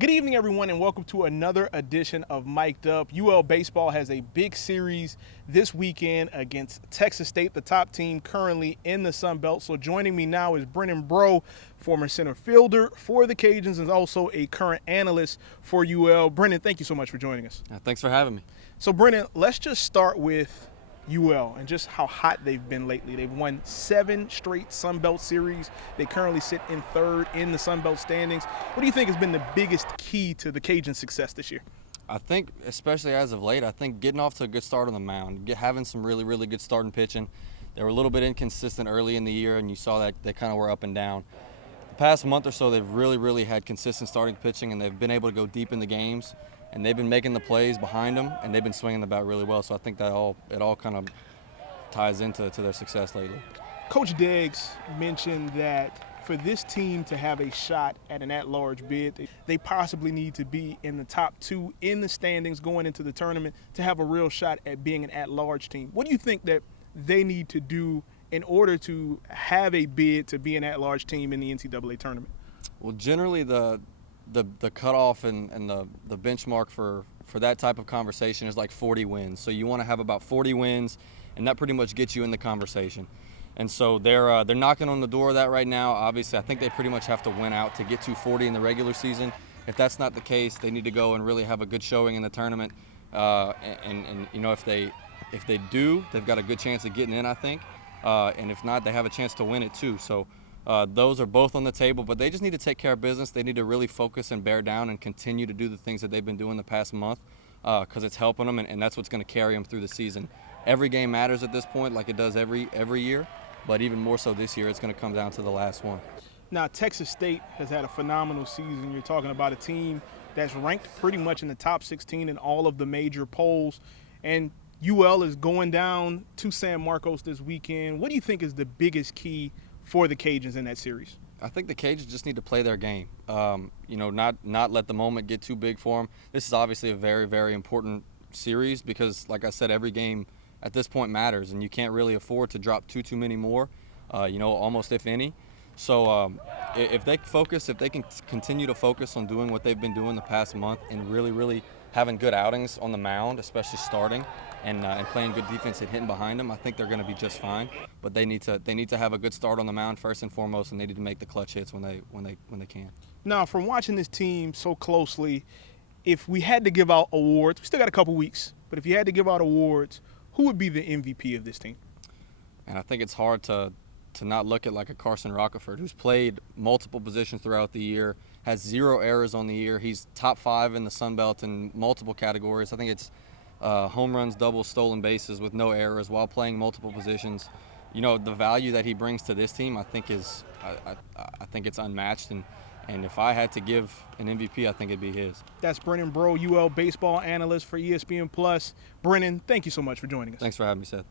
Good evening, everyone, and welcome to another edition of Mic'd Up. UL Baseball has a big series this weekend against Texas State, the top team currently in the Sun Belt. So joining me now is Brennan Breaux, former center fielder for the Cajuns and also a current analyst for UL. Brennan, thank you so much for joining us. Thanks for having me. So Brennan, let's just start with UL and just how hot they've been lately. They've won 7 straight Sun Belt series. They currently sit in 3rd in the Sun Belt standings. What do you think has been the biggest key to the Cajun success this year? I think, especially as of late, I think getting off to a good start on the mound, having some really good starting pitching. They were a little bit inconsistent early in the year, and you saw that they kind of were up and down. The past month or so, they've really had consistent starting pitching, and they've been able to go deep in the games. And they've been making the plays behind them, and they've been swinging the bat really well. So I think that it all kind of ties into their success lately. Coach Deggs mentioned that for this team to have a shot at an at-large bid, they possibly need to be in the top 2 in the standings going into the tournament to have a real shot at being an at-large team. What do you think that they need to do in order to have a bid to be an at-large team in the NCAA tournament? Well, generally the cutoff and the benchmark for that type of conversation is like 40 wins. So you want to have about 40 wins, and that pretty much gets you in the conversation. And so they're knocking on the door of that right now. Obviously, I think they pretty much have to win out to get to 40 in the regular season. If that's not the case, they need to go and really have a good showing in the tournament. And you know, if they do, they've got a good chance of getting in, I think. And if not, they have a chance to win it too. So. Those are both on the table, but they just need to take care of business. They need to really focus and bear down and continue to do the things that they've been doing the past month because it's helping them, and that's what's going to carry them through the season. Every game matters at this point, like it does every year, but even more so this year, it's going to come down to the last one. Now, Texas State has had a phenomenal season. You're talking about a team that's ranked pretty much in the top 16 in all of the major polls, and UL is going down to San Marcos this weekend. What do you think is the biggest key for the Cajuns in that series? I think the Cajuns just need to play their game. Not let the moment get too big for them. This is obviously a very important series because, like I said, every game at this point matters, and you can't really afford to drop too many more, almost if any. So if they can continue to focus on doing what they've been doing the past month and really having good outings on the mound, especially starting, and playing good defense and hitting behind them, I think they're going to be just fine. But they need to have a good start on the mound first and foremost, and they need to make the clutch hits when they can. Now, from watching this team so closely, if we had to give out awards, we still got a couple weeks, but if you had to give out awards, who would be the MVP of this team? And I think it's hard to not look at like a Carson Rockeford, who's played multiple positions throughout the year, has 0 errors on the year. He's top 5 in the Sun Belt in multiple categories. I think it's home runs, doubles, stolen bases with no errors while playing multiple positions. You know, the value that he brings to this team, I think it's unmatched. And if I had to give an MVP, I think it'd be his. That's Brennan Breaux, UL baseball analyst for ESPN+. Brennan, thank you so much for joining us. Thanks for having me, Seth.